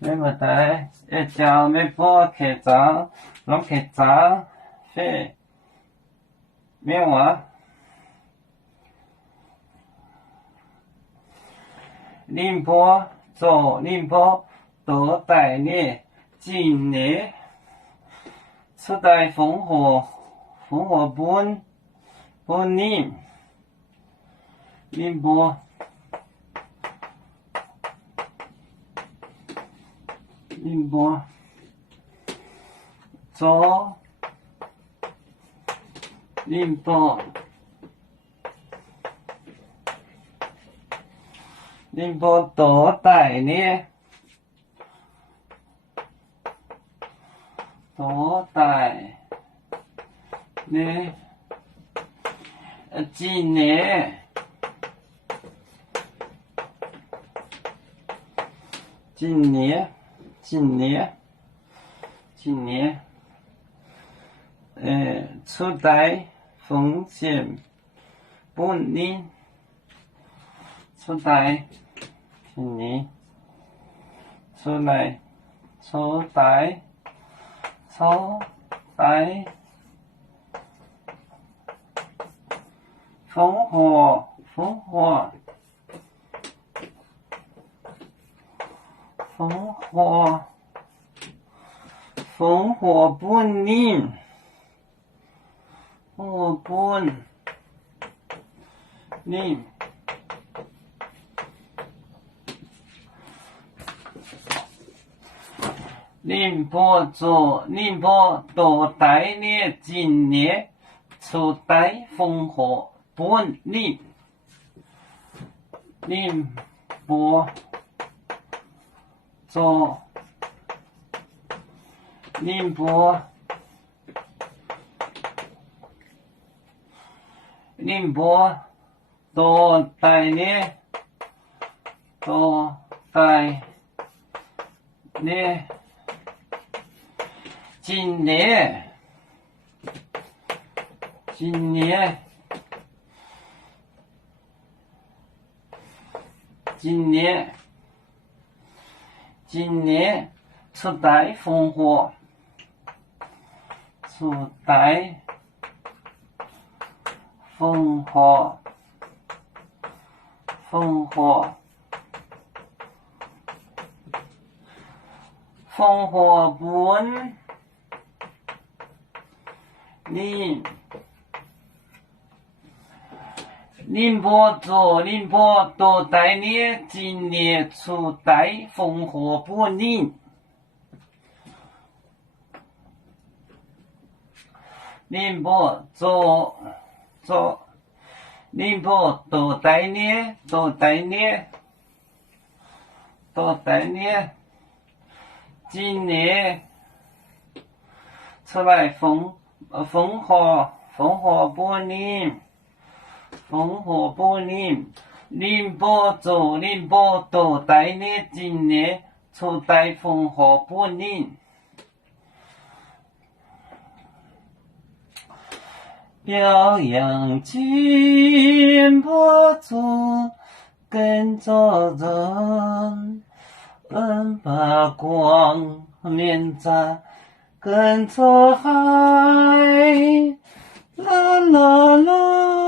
没么带，一脚没波开张，拢开张，飞，没完。宁波走，宁波多带你今年出带烽火，烽火本宁，宁波。宁波走，宁波，宁波多带你，多带你，今年，今年。出带风险本宁，出带今年，出带烽火本宁，宁波做宁波多带你今年出带烽火本宁，宁波做宁波多带你今年出带烽火，烽火本宁，宁波做宁波多带你今年出带烽火本宁，宁波做宁波多带你今年出来烽火本宁，宁波做宁波多带你今年出带烽火本宁。表扬金波族跟着人，把光连在跟着海，啦啦啦。